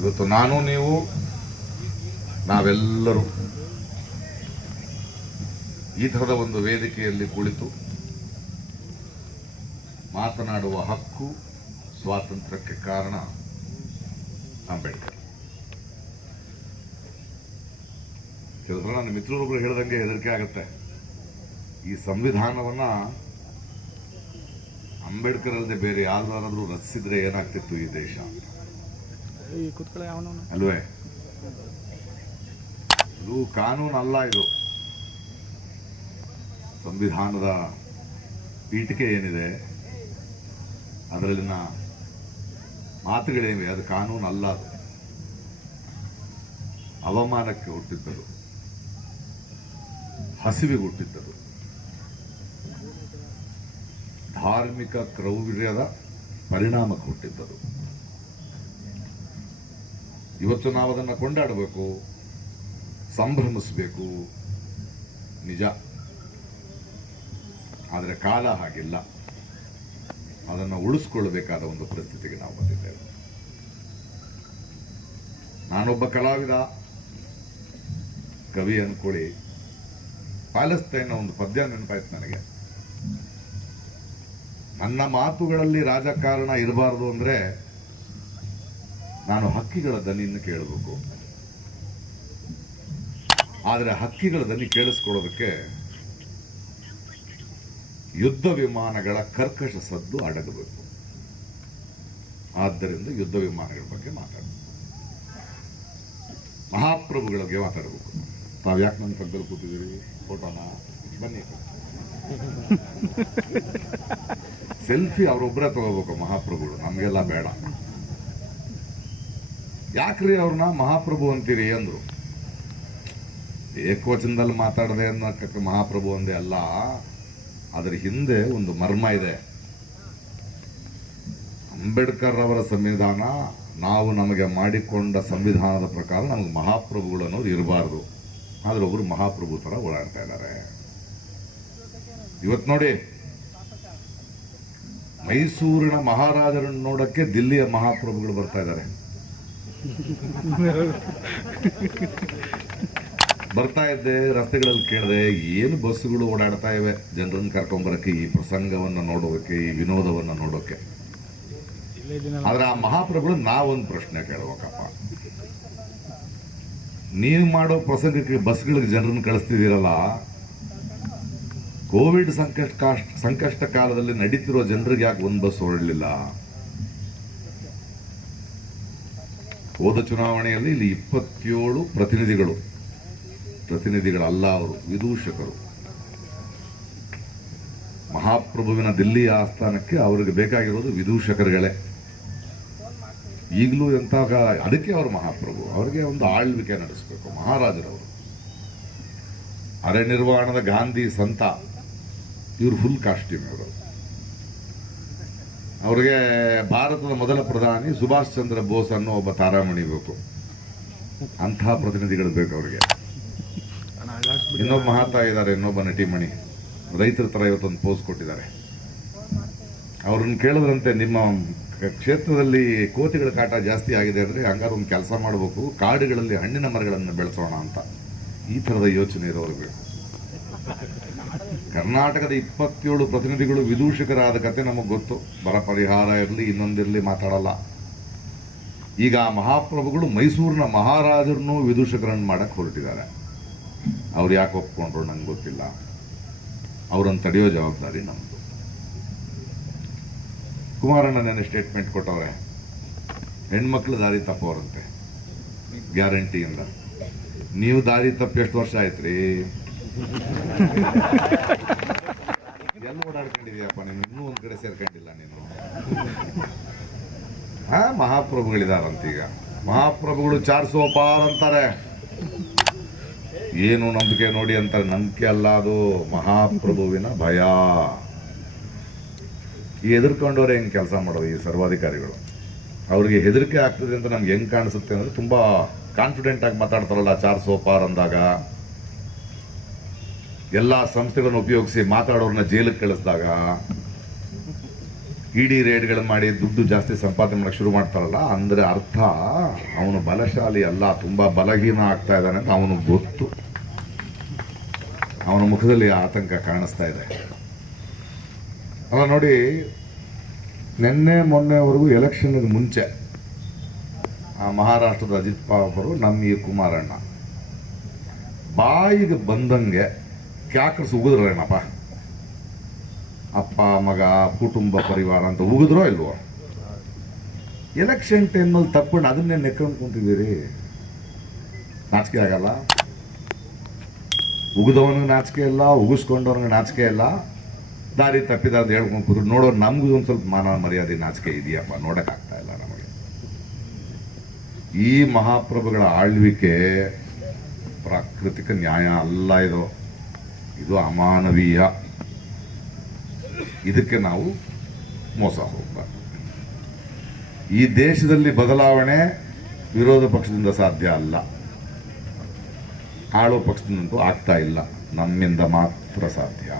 ಇವತ್ತು ನಾನು ನೀವು ನಾವೆಲ್ಲರೂ ಈ ಥರದ ಒಂದು ವೇದಿಕೆಯಲ್ಲಿ ಕುಳಿತು ಮಾತನಾಡುವ ಹಕ್ಕು ಸ್ವಾತಂತ್ರ್ಯಕ್ಕೆ ಕಾರಣ ಅಂಬೇಡ್ಕರ್. ಕೆಲವರು ನನ್ನ ಮಿತ್ರರೊಬ್ಬರು ಹೇಳಿದಂಗೆ ಹೆದರಿಕೆ ಆಗುತ್ತೆ. ಈ ಸಂವಿಧಾನವನ್ನ ಅಂಬೇಡ್ಕರ್ ಅಲ್ಲದೆ ಬೇರೆ ಯಾರಾದ್ರೂ ರಚಿಸಿದ್ರೆ ಏನಾಗ್ತಿತ್ತು ಈ ದೇಶ ಅಲ್ವೇ? ಇದು ಕಾನೂನು ಅಲ್ಲ, ಇದು ಸಂವಿಧಾನದ ಪೀಠಿಕೆ ಏನಿದೆ ಅದರಲ್ಲಿನ ಮಾತುಗಳೇನಿವೆ ಅದು ಕಾನೂನು ಅಲ್ಲ. ಅದು ಅವಮಾನಕ್ಕೆ ಹುಟ್ಟಿದ್ದರು, ಹಸಿವಿಗೆ ಹುಟ್ಟಿದ್ದರು, ಧಾರ್ಮಿಕ ಕ್ರೌರ್ಯದ ಪರಿಣಾಮಕ್ಕೆ ಹುಟ್ಟಿದ್ದರು. ಇವತ್ತು ನಾವು ಅದನ್ನು ಕೊಂಡಾಡಬೇಕು, ಸಂಭ್ರಮಿಸಬೇಕು, ನಿಜ. ಆದರೆ ಕಾಲ ಹಾಗಿಲ್ಲ. ಅದನ್ನು ಉಳಿಸ್ಕೊಳ್ಬೇಕಾದ ಒಂದು ಪರಿಸ್ಥಿತಿಗೆ ನಾವು ಬಂದಿದ್ದೇವೆ. ನಾನೊಬ್ಬ ಕಲಾವಿದ, ಕವಿ ಅನ್ಕೊಳ್ಳಿ. ಪ್ಯಾಲೆಸ್ತೈನ್ನ ಒಂದು ಪದ್ಯ ನೆನಪಾಯ್ತು ನನಗೆ. ನನ್ನ ಮಾತುಗಳಲ್ಲಿ ರಾಜಕಾರಣ ಇರಬಾರದು ಅಂದ್ರೆ ನಾನು ಹಕ್ಕಿಗಳ ದನಿಯನ್ನು ಕೇಳಬೇಕು. ಆದರೆ ಹಕ್ಕಿಗಳ ದನಿ ಕೇಳಿಸ್ಕೊಳ್ಳೋದಕ್ಕೆ ಯುದ್ಧ ವಿಮಾನಗಳ ಕರ್ಕಶ ಸದ್ದು ಅಡಗಬೇಕು. ಆದ್ದರಿಂದ ಯುದ್ಧ ವಿಮಾನಗಳ ಬಗ್ಗೆ ಮಾತಾಡಬೇಕು, ಮಹಾಪ್ರಭುಗಳ ಬಗ್ಗೆ ಮಾತಾಡಬೇಕು. ತಾವು ಯಾಕೆ ನನ್ನ ಪಕ್ಕದಲ್ಲಿ ಕೂತಿದ್ದೀರಿ? ಫೋಟೋನ ಬನ್ನಿ, ಸೆಲ್ಫಿ ಅವರೊಬ್ಬರೇ ತಗೋಬೇಕು ಮಹಾಪ್ರಭುಗಳು, ನಮಗೆಲ್ಲ ಬೇಡ. ಯಾಕ್ರಿ ಅವ್ರನ್ನ ಮಹಾಪ್ರಭು ಅಂತೀರಿ ಅಂದ್ರು. ಏಕವಚನದಲ್ಲಿ ಮಾತಾಡದೆ ಅನ್ನೋಕ್ಕೆ ಮಹಾಪ್ರಭು ಅಂದೇ ಅಲ್ಲ, ಅದರ ಹಿಂದೆ ಒಂದು ಮರ್ಮ ಇದೆ. ಅಂಬೇಡ್ಕರ್ ಅವರ ಸಂವಿಧಾನ, ನಾವು ನಮಗೆ ಮಾಡಿಕೊಂಡ ಸಂವಿಧಾನದ ಪ್ರಕಾರ ನಮಗೆ ಮಹಾಪ್ರಭುಗಳು ಅನ್ನೋರು ಇರಬಾರ್ದು. ಆದ್ರೆ ಒಬ್ರು ಮಹಾಪ್ರಭು ತರ ಓಡಾಡ್ತಾ ಇದ್ದಾರೆ. ಇವತ್ತು ನೋಡಿ, ಮೈಸೂರಿನ ಮಹಾರಾಜರನ್ನು ನೋಡಕ್ಕೆ ದಿಲ್ಲಿಯ ಮಹಾಪ್ರಭುಗಳು ಬರ್ತಾ ಇದ್ದಾರೆ. ಬರ್ತಾ ಇದ್ದೆ, ರಸ್ತೆಗಳಲ್ಲಿ ಕೇಳಿದೆ, ಏನು ಬಸ್ಸುಗಳು ಓಡಾಡ್ತಾ ಇವೆ ಜನರನ್ನು ಕರ್ಕೊಂಡ್ಬರಕ್ಕೆ, ಈ ಪ್ರಸಂಗವನ್ನು ನೋಡೋದಕ್ಕೆ, ಈ ವಿನೋದವನ್ನು ನೋಡೋಕೆ. ಆದ್ರೆ ಆ ಮಹಾಪ್ರಭುಗಳು ನಾವೊಂದು ಪ್ರಶ್ನೆ ಕೇಳ್ಬೇಕಪ್ಪ. ನೀವು ಮಾಡೋ ಪ್ರಸಂಗಕ್ಕೆ ಬಸ್ಗಳಿಗೆ ಜನರನ್ನು ಕಳಿಸ್ತಿದ್ದೀರಲ್ಲ, ಕೋವಿಡ್ ಸಂಕಷ್ಟ ಕಾಲದಲ್ಲಿ ನಡೀತಿರೋ ಜನರಿಗೆ ಯಾಕೆ ಒಂದು ಬಸ್ ಹೊರಡಲಿಲ್ಲ? ಹೋದ ಚುನಾವಣೆಯಲ್ಲಿ ಇಲ್ಲಿ 27 ಪ್ರತಿನಿಧಿಗಳಲ್ಲ, ಅವರು ವಿದೂಷಕರು. ಮಹಾಪ್ರಭುವಿನ ದಿಲ್ಲಿ ಆಸ್ಥಾನಕ್ಕೆ ಅವರಿಗೆ ಬೇಕಾಗಿರೋದು ವಿದೂಷಕರುಗಳೇ. ಈಗಲೂ ಅದಕ್ಕೆ ಅವರು ಮಹಾಪ್ರಭು. ಅವರಿಗೆ ಒಂದು ಆಳ್ವಿಕೆ ನಡೆಸಬೇಕು. ಮಹಾರಾಜರವರು ಅರೆ ನಿರ್ವಾಣದ ಗಾಂಧಿ ಸಂತ, ಇವರು ಫುಲ್ ಕಾಸ್ಟ್ಯೂಮ್. ಇವರು ಅವರಿಗೆ ಭಾರತದ ಮೊದಲ ಪ್ರಧಾನಿ ಸುಭಾಷ್ ಚಂದ್ರ ಬೋಸ್ ಅನ್ನೋ ಒಬ್ಬ ತಾರಾಮಣಿ ಬೇಕು. ಅಂತಹ ಪ್ರತಿನಿಧಿಗಳು ಬೇಕು ಅವರಿಗೆ. ಇನ್ನೊಬ್ಬ ಮಹಾತಾ ಇದ್ದಾರೆ, ಇನ್ನೊಬ್ಬ ನಟಿಮಣಿ, ರೈತರ ತರ ಇವತ್ತೊಂದು ಪೋಸ್ ಕೊಟ್ಟಿದ್ದಾರೆ. ಅವ್ರನ್ನ ಕೇಳಿದ್ರಂತೆ, ನಿಮ್ಮ ಕ್ಷೇತ್ರದಲ್ಲಿ ಕೋತಿಗಳ ಕಾಟ ಜಾಸ್ತಿ ಆಗಿದೆ ಅಂದ್ರೆ ಹಂಗಾರೆ ಒಂದು ಕೆಲಸ ಮಾಡಬೇಕು, ಕಾಡುಗಳಲ್ಲಿ ಹಣ್ಣಿನ ಮರಗಳನ್ನು ಬೆಳೆಸೋಣ ಅಂತ. ಈ ಥರದ ಯೋಚನೆ ಇರೋರು ಬೇಕು. ಕರ್ನಾಟಕದ 27 ಪ್ರತಿನಿಧಿಗಳು ವಿದೂಷಕರಾದ ಕತೆ ನಮಗೆ ಗೊತ್ತು. ಬರ ಪರಿಹಾರ ಇರಲಿ, ಇನ್ನೊಂದಿರಲಿ, ಮಾತಾಡಲ್ಲ. ಈಗ ಮಹಾಪ್ರಭುಗಳು ಮೈಸೂರಿನ ಮಹಾರಾಜರನ್ನು ವಿದೂಷಕರನ್ನು ಮಾಡಕ್ಕೆ ಹೊರಟಿದ್ದಾರೆ. ಅವ್ರು ಯಾಕೆ ಒಪ್ಕೊಂಡ್ರು ನಂಗೆ ಗೊತ್ತಿಲ್ಲ. ಅವರನ್ನು ತಡೆಯೋ ಜವಾಬ್ದಾರಿ ನಮ್ಮದು. ಕುಮಾರಣ್ಣ ನೆನ್ನೆ ಸ್ಟೇಟ್ಮೆಂಟ್ ಕೊಟ್ಟವ್ರೆ, ಹೆಣ್ಮಕ್ಳು ದಾರಿ ತಪ್ಪೋರಂತೆ ಗ್ಯಾರಂಟಿಯಿಂದ. ನೀವು ದಾರಿ ತಪ್ಪಿ ಎಷ್ಟು ವರ್ಷ ಆಯ್ತ್ರಿ? ಎಲ್ಲ ಓಡಾಡ್ಕೊಂಡಿದ್ಯಪ್ಪ ನೀನು, ಇನ್ನೂ ಒಂದ್ ಕಡೆ ಸೇರ್ಕೊಂಡಿಲ್ಲ ನೀನು. ಮಹಾಪ್ರಭುಗಳಿದಾರಂತೀಗ. ಮಹಾಪ್ರಭುಗಳು 400 ಪಾರ್ ಅಂತಾರೆ. ಏನು ನಂಬಿಕೆ ನೋಡಿ ಅಂತಾರೆ. ನಂಬಿಕೆ ಅಲ್ಲ, ಅದು ಮಹಾಪ್ರಭುವಿನ ಭಯ. ಈ ಹೆದರ್ಕೊಂಡವ್ರೆ ಹೆಂಗೆ ಕೆಲಸ ಮಾಡೋದು ಈ ಸರ್ವಾಧಿಕಾರಿಗಳು. ಅವ್ರಿಗೆ ಹೆದರಿಕೆ ಆಗ್ತದೆ ಅಂತ ನಮ್ಗೆ ಹೆಂಗೆ ಕಾಣಿಸುತ್ತೆ ಅಂದರೆ, ತುಂಬ ಕಾನ್ಫಿಡೆಂಟ್ ಆಗಿ ಮಾತಾಡ್ತಾರಲ್ಲ 400 ಪಾರ್ ಅಂದಾಗ. ಎಲ್ಲ ಸಂಸ್ಥೆಗಳನ್ನು ಉಪಯೋಗಿಸಿ ಮಾತಾಡೋರನ್ನ ಜೈಲಿಗೆ ಕಳಿಸಿದಾಗ ಇಡಿ ರೇಡ್ಗಳು ಮಾಡಿ ದುಡ್ಡು ಜಾಸ್ತಿ ಸಂಪಾದನೆ ಮಾಡಕ್ಕೆ ಶುರು ಮಾಡ್ತಾರಲ್ಲ, ಅಂದರೆ ಅರ್ಥ ಅವನು ಬಲಶಾಲಿ ಅಲ್ಲ, ತುಂಬ ಬಲಹೀನ ಆಗ್ತಾ ಇದ್ದಾನೆ ಅಂತ ಅವನಿಗೆ ಗೊತ್ತು. ಅವನ ಮುಖದಲ್ಲಿ ಆತಂಕ ಕಾಣಿಸ್ತಾ ಇದೆ. ಅಲ್ಲ ನೋಡಿ, ನಿನ್ನೆ ಮೊನ್ನೆವರೆಗೂ ಎಲೆಕ್ಷನ್ಗೆ ಮುಂಚೆ ಆ ಮಹಾರಾಷ್ಟ್ರದ ಅಜಿತ್ ಪವಾರ್ ನಮ್ಮ ಈ ಕುಮಾರಣ್ಣ ಬಾಯಿಗೆ ಬಂದಂಗೆ ಕ್ಯಾಕರ್ಸ್ ಉಗಿದ್ರೇನಪ್ಪ, ಅಪ್ಪ ಮಗ ಕುಟುಂಬ ಪರಿವಾರ ಅಂತ ಉಗಿದ್ರೋ ಇಲ್ವೋ? ಎಲೆಕ್ಷನ್ ಟೈಮ್ನಲ್ಲಿ ತಪ್ಪು ಅದನ್ನೇ ನೆಕ್ಕೊಂಡು ಕುಂತಿದ್ದೀರಿ. ನಾಚಿಕೆ ಆಗಲ್ಲ? ಉಗಿದವನಿಗೆ ನಾಚಿಕೆ ಇಲ್ಲ, ಉಗಿಸ್ಕೊಂಡವ್ನಿಗೆ ನಾಚಿಕೆ ಇಲ್ಲ, ದಾರಿ ತಪ್ಪಿದ ಅಂತ ಹೇಳ್ಕೊಂಡು ಕೂತ್ರು ನೋಡೋರು ನಮಗೂ ಒಂದು ಸ್ವಲ್ಪ ಮಾನ ಮರ್ಯಾದೆ ನಾಚಿಕೆ ಇದೆಯಪ್ಪ, ನೋಡೋಕ್ಕಾಗ್ತಾ ಇಲ್ಲ ನಮಗೆ. ಈ ಮಹಾಪ್ರಭುಗಳ ಆಳ್ವಿಕೆ ಪ್ರಾಕೃತಿಕ ನ್ಯಾಯ ಅಲ್ಲ, ಇದು ಅಮಾನವೀಯ. ಇದಕ್ಕೆ ನಾವು ಮೋಸ ಹೋಗಬಾರ್ದು. ಈ ದೇಶದಲ್ಲಿ ಬದಲಾವಣೆ ವಿರೋಧ ಪಕ್ಷದಿಂದ ಸಾಧ್ಯ ಅಲ್ಲ, ಆಳೋ ಪಕ್ಷದಿಂದಂತೂ ಆಗ್ತಾ ಇಲ್ಲ, ನಮ್ಮಿಂದ ಮಾತ್ರ ಸಾಧ್ಯ.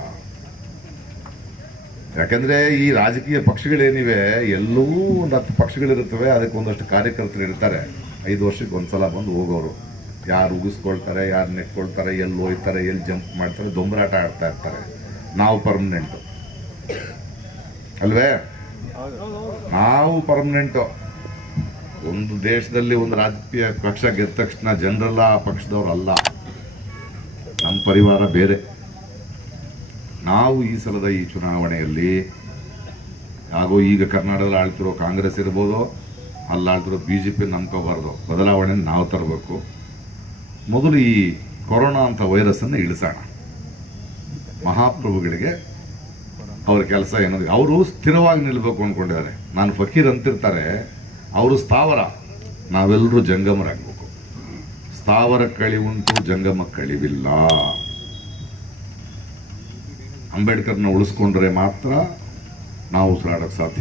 ಯಾಕಂದ್ರೆ ಈ ರಾಜಕೀಯ ಪಕ್ಷಗಳೇನಿವೆ, ಎಲ್ಲೂ ಒಂದು 10 ಪಕ್ಷಗಳಿರುತ್ತವೆ, ಅದಕ್ಕೆ ಒಂದಷ್ಟು ಕಾರ್ಯಕರ್ತರು ಇರ್ತಾರೆ. 5 ವರ್ಷಕ್ಕೆ ಒಂದ್ಸಲ ಬಂದು ಹೋಗೋರು, ಯಾರು ಉಗಿಸ್ಕೊಳ್ತಾರೆ, ಯಾರು ನೆಟ್ಕೊಳ್ತಾರೆ, ಎಲ್ಲಿ ಹೋಯ್ತಾರೆ, ಎಲ್ಲಿ ಜಂಪ್ ಮಾಡ್ತಾರೆ, ದೊಂಬರಾಟ ಆಡ್ತಾ ಇರ್ತಾರೆ. ನಾವು ಪರ್ಮನೆಂಟು ಅಲ್ವೇ? ನಾವು ಪರ್ಮನೆಂಟು. ಒಂದು ದೇಶದಲ್ಲಿ ಒಂದು ರಾಜಕೀಯ ಪಕ್ಷ ಗೆದ್ದ ತಕ್ಷಣ ಜನರೆಲ್ಲ ಆ ಪಕ್ಷದವರಲ್ಲ, ನಮ್ಮ ಪರಿವಾರ ಬೇರೆ. ನಾವು ಈ ಸಲದ ಈ ಚುನಾವಣೆಯಲ್ಲಿ ಹಾಗೂ ಈಗ ಕರ್ನಾಟಕದಲ್ಲಿ ಆಳ್ತಿರೋ ಕಾಂಗ್ರೆಸ್ ಇರ್ಬೋದು, ಅಲ್ಲಾಳ್ತಿರೋ BJP ನಂಬ್ಕೋಬಾರ್ದು. ಬದಲಾವಣೆ ನಾವು ತರಬೇಕು. ಮೊದಲು ಈ ಕೊರೋನಾ ಅಂತ ವೈರಸ್ಸನ್ನು ಇಳಿಸೋಣ. ಮಹಾಪ್ರಭುಗಳಿಗೆ ಅವ್ರ ಕೆಲಸ ಏನದು, ಅವರು ಸ್ಥಿರವಾಗಿ ನಿಲ್ಲಬೇಕು ಅಂದ್ಕೊಂಡಿದ್ದಾರೆ. ನಾನು ಫಕೀರ್ ಅಂತಿರ್ತಾರೆ, ಅವರು ಸ್ಥಾವರ, ನಾವೆಲ್ಲರೂ ಜಂಗಮರಾಗಬೇಕು. ಸ್ಥಾವರ ಕಳಿವುಂಟು, ಜಂಗಮ ಕಳಿವಿಲ್ಲ. ಅಂಬೇಡ್ಕರ್ನ ಉಳಿಸ್ಕೊಂಡ್ರೆ ಮಾತ್ರ ನಾವು ಉಸಿರಾಡೋಕ್ಕೆ ಸಾಧ್ಯ.